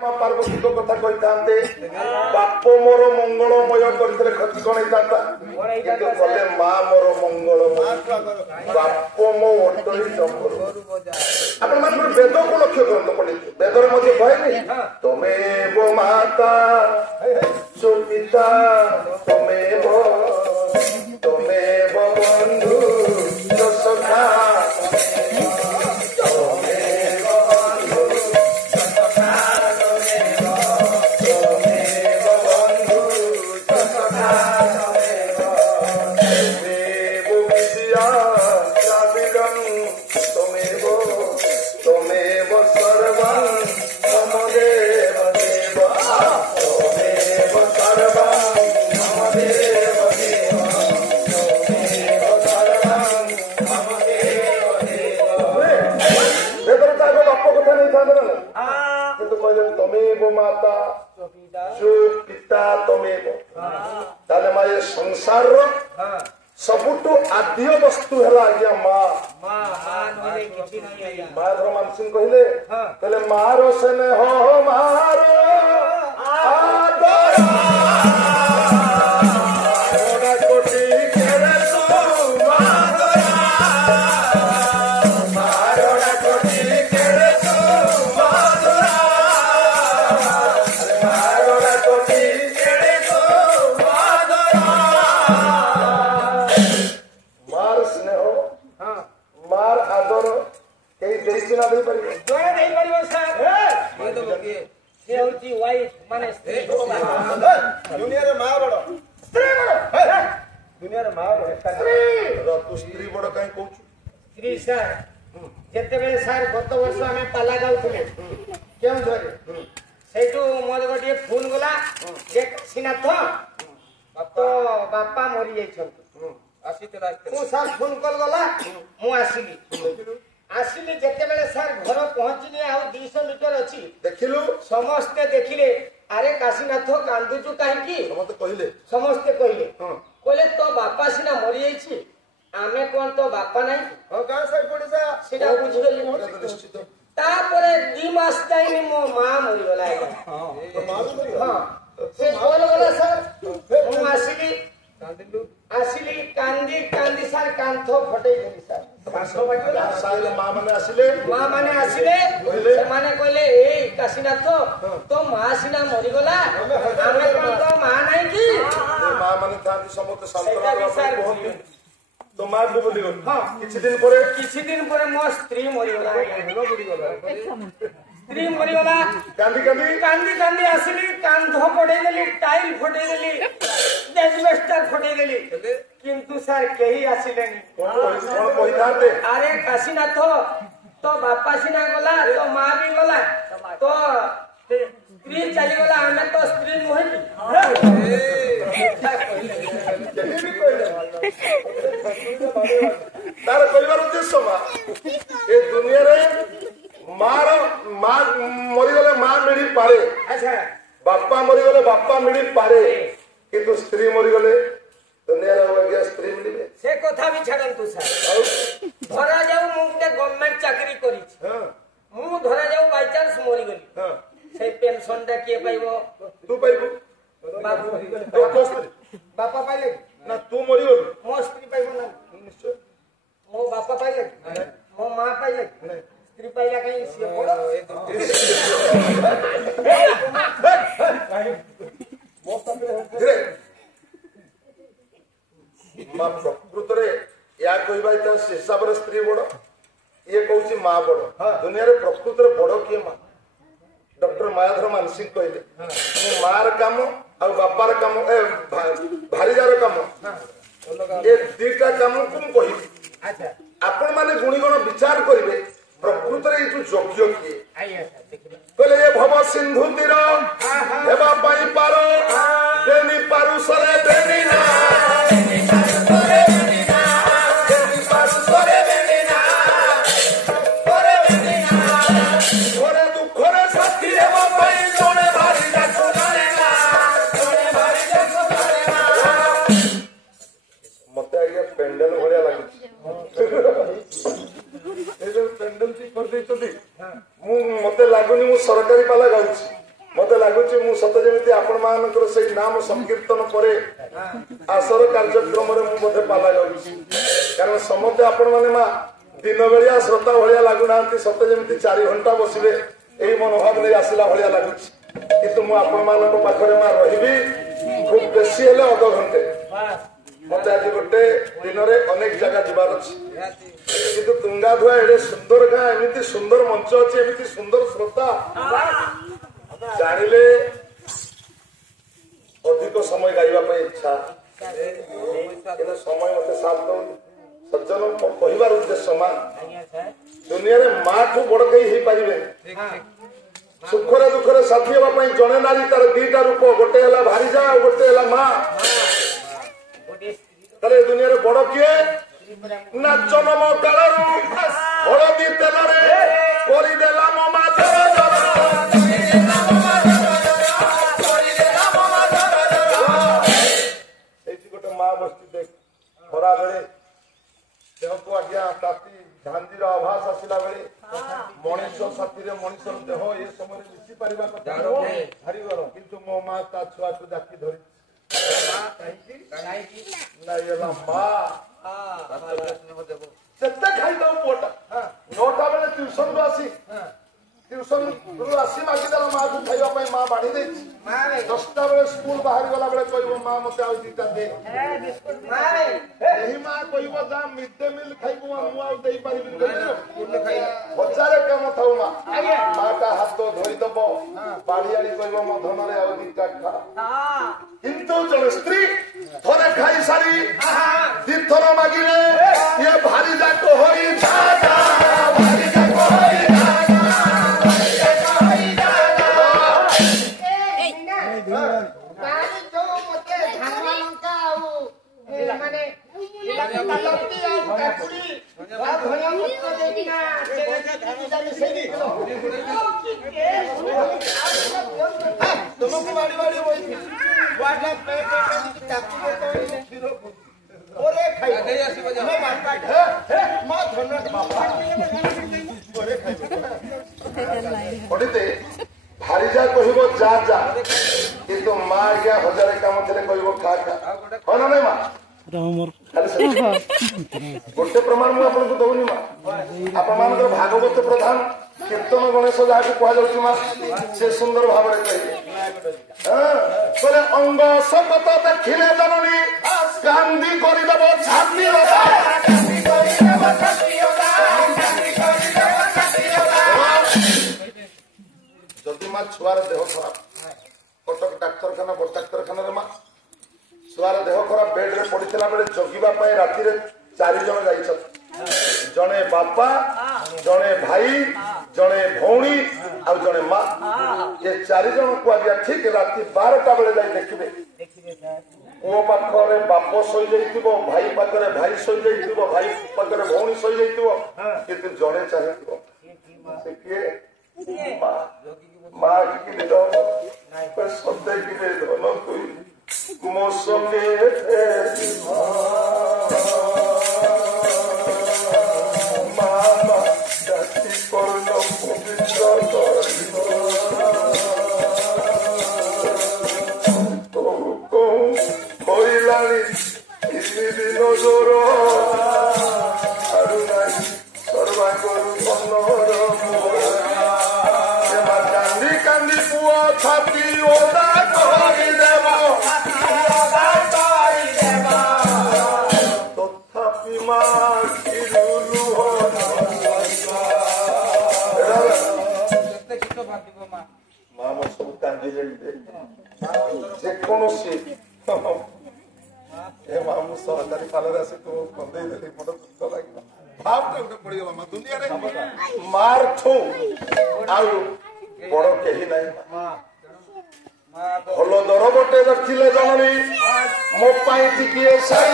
पार्वती को कथा कही बाप मोर मंगलमय करते क्षति कौन होता कले माँ मोर मंगलमय बाप मो ओटरी चंबर आपण मान वेद को लक्ष्य करते पड़े वेदर मध्य कहनी तमेव माता सुपिता तमेव बंधु सखा माता पिता तमेव ताले मा ये संसार सबुठु आद्य वस्तु है आज्ञा माँ धर्म मानसिंह कहले मारो सेने हो मारो आदर गत वर्ष आम पाला जाऊे से मोर गोटे फोन गला काशीनाथ तो बापा मरी जाइए सार फोन कल गला आसिली जिते सार घर पहुंचनी आ 200 मीटर अच्छी देखिलु समस्ते देखिले अरे काशीनाथ कांदुचु कहीं समस्ते कहले तो बापा सीना मरी जाइए आमे कौन तो बापा नहीं सीधा बुझिगली तापरे 2 मास टाइम मो मां मरी गला हां से बोल गला सर मु आसिली कांदी सार कांथो फटै गेली सर मां माने आसिले से माने कहले ए काशीनाथ तो मां सीना मरी गला आमे कौन तो मां नहीं की मां माने थांती समस्त संतरा तो माँ को बोली हाँ किसी दिन पर मो स्त्री मरीगला कांदी आसिली कांध फटईदेली टाइल फटईदेली एजबेस्टर फटईदेली किंतु सर केही आसिलेनी अरे काशीनाथ तो बापा सीना गला तो माँ भी गला तो स्त्री चली गला हमें तो स्त्री नुहे तार कहबार उद्देश्य ए दुनिया रे माँ मरीगले माँ मिली पारे बापा मरीगले बापा मिली पारे किंतु स्त्री मरीगले दुनिया स्त्री मिले से कथा भी छाड़ू सर धरा जाऊ मुझे गवर्नमेंट चाकरी करी धरा जाऊ बाय चांस मरीगली से पेंशन टा किए पाइबो तू पाइबो बापा पाइले ना तू मरीगल मो स्त्री पाइबो ना निश्चय मो बापा पाइले मो मां पाइले स्त्री पाइला कहीं से बोलो मां प्रकृत रे या कहबा त हिसाब रे स्त्री बड़ ये कहूची मां बड़ दुनिया रे प्रकृत रे बड़ किए मां डॉक्टर मायाधर मानसिंह कहले मार काम और बापार काम भारीजार काम ये दीटा काम को कही आपण माने गुणीगण विचार करेंगे प्रकृत रे योग्य किए कहले ये भव सिंधु तीर हेबा पाई पारो देनी पारु सरे देनी ना पेंडल भलिया लागे मत लगुनि सरकारी पाला गाँव लगुच मु सत जमी आपण मानकर से नाम संकीर्तन पर आसर कार्यक्रम बोधे पाला जाऊँगी कारण समस्ते आपण मैंने माँ दिन बेलिया श्रोता भाया लगुना सत जमी 4 घंटा बसवे यही मनोभाव नहीं आसला भाया लगुच किंतु मुझे पाखे माँ रही खूब बेसी हेले अध घंटे मत आज गोटे दिन में अनेक जगह जीवार अच्छी किंतु तुंगाधुआ एडे सुंदर गाँ एमती सुंदर मंच अच्छे एमती सुंदर श्रोता जानिले अधिक समय गाइबा इच्छा समय मत साथ दौन सज्जन कहबार उद्देश्य माँ दुनिया रे माँ ठू बड़ कई पारे सुखरे दुखरे साथी हाँपाई जड़े नारी तार 2टा रूप गोटे है भारीजा और गोटे है माँ तारे दुनिया रे बड़ किए नाच नम काल हलदी तेल करदेला मो माधर गोटे माँ बस्ती देख खरा बेले देह को आज्ञा ताती झांझीर आभास आसला बेले मनीष साथी मनीषर देह ये समय मिसी पार हारीगर किंतु मो माँ ता छुआ को जाकी धरी सेते खाई दऊ पुआटा 9टा बेले ट्यूशन रू आसी ट्यूशन रू आसी मागिदेला माँ को खाइबा पई माँ बाढ़ी दे 10टा बेले स्कूल बाहर गला बेले कहबो माँ मते आउ 2टा दे एही माँ कहबो जा मिड डे मील खाइबो मु आउ देई पारिबिन बच्चारे काम थाउ माँ माँ का हाथ धोई दबो बाढ़ी आनी कहबो मो धन रे आउ 2टा खा किंतु जन स्त्री थोड़े खाई सारी 2 थर मागिले ये भारी जाक होई दादा भारी जाक होई तुमको बाड़ी बाड़ी बोई वाला पे ओरे खाई मैं बात काट मां धन बापा ओरे खाई पड़ते भारी जा कहबो जा जा किंतु मां आज्ञा 1000 काम थले कहबो खा खा हो ना नहीं मां गोटे प्रमाण मुझे आपको दौनी माँ आपण भागवत प्रधान कीर्तन गणेश जहाँ कह जाऊँ माँ से सुंदर भाव कहले अंग संगत देखिले जननी कांदी करदेव छाती जदि माँ छुआर देह खराब कटक डाक्तरखाना बड़ डाक्तरखाना माँ छुआर देह खराब बेड रे पड़ता बेले जगिबा राति 4 जन जाइछ जड़े बापा जड़े भाई जड़े भौणी आ जड़े माँ ये 4 जन को आज ठीक राति 12टा बेले जाई देखिबे पुओ पाखरे बाप शोई जाइथिबो भाई पाखरे भाई शोई जाइथिबो भाई पाखरे भौणी शोई जाइथिबो किंतु जड़े चाहिथिबो से के माँ की दो पर सत्य की दो न कोई मौसमे मामा जाति कर्ण पवित्र तो कहलानी दिन जोर आरु नाई सर्वा करू मनोर कांदी कांदी पुआ छाती ओदा करी देव तथापि माँ माँ सब कांदी जेकोसी माँ मु सरकारी पालरे आसी तो कंदे देली मत दुख लाग भाव गोटे पड़गला माँ दुनिया रे मार ठू आउ बड़ कही ना भल दर गोटे रखिले जननी मो पाई टिकिए साई